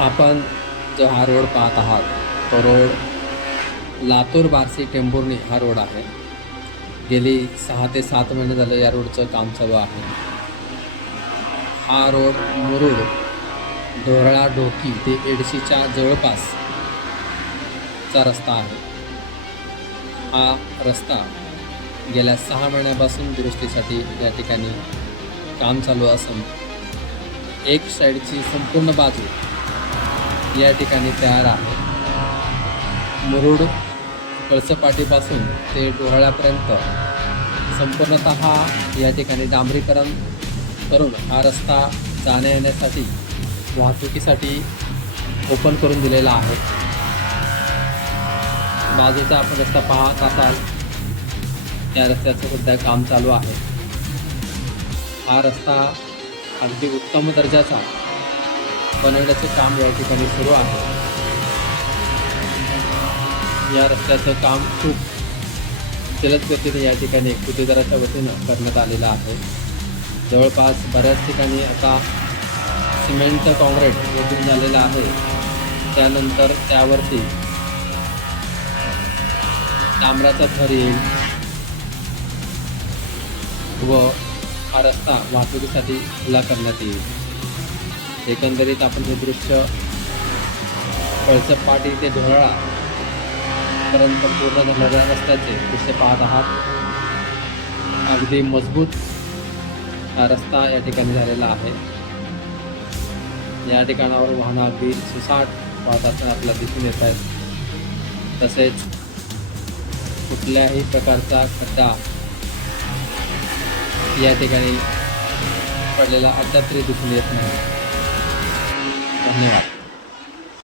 आपण जो हा रोड पाहत आहात तो रोड लातूर बार्शी टेंभुर्णी हा रोड आहे। गेली 6 ते 7 महिने झाले या रोडचं काम चालू आहे। हा रोड मुरुड ढोरळा ढोकी ते एडशीच्या जवळपासचा रस्ता आहे। हा रस्ता गेल्या 6 महिन्यापासून दुरुस्तीसाठी या ठिकाणी काम चालू असून एक साईडची संपूर्ण बाजू या ठिकाणी तयार आहे। मुरुड कळसपाटीपासून ते डोहाळ्यापर्यंत संपूर्णतः या ठिकाणी डांबरीकरण करून हा रस्ता जाण्या येण्यासाठी वाहतुकीसाठी ओपन करून दिलेला आहे। बाजूचा आपण रस्ता पाहत असाल या रस्त्याचं सुद्धा काम चालू आहे। हा रस्ता अगदी उत्तम दर्जाचा बनवण्याचे काम या ठिकाणी सुरू आहे। या रस्त्याचं काम खूप जलद गतीने या ठिकाणी गुत्तेदाराच्या वतीनं करण्यात आलेलं आहे। जवळपास बऱ्याच ठिकाणी आता सिमेंटचं काँक्रीट ओतून झालेलं आहे। त्यानंतर त्यावरती डांबराचा थर येईल व हा रस्ता वाहतुकीसाठी खुला करण्यात येईल। एकंदरीत आपण हे दृश्य कळसपाटी ते ढोरळा पर्यंत पूर्ण झालेल्या रस्त्याचे दृश्य पाहत आहात। अगदी मजबूत हा रस्ता या ठिकाणी झालेला आहे। या ठिकाणावर वाहनं अगदी सुसाट वाहत असताना आपल्याला दिसून येत आहेत। तसेच कुठल्याही प्रकारचा खड्डा या ठिकाणी पडलेला अद्याप तरी दिसून येत नाही। धन्यवाद।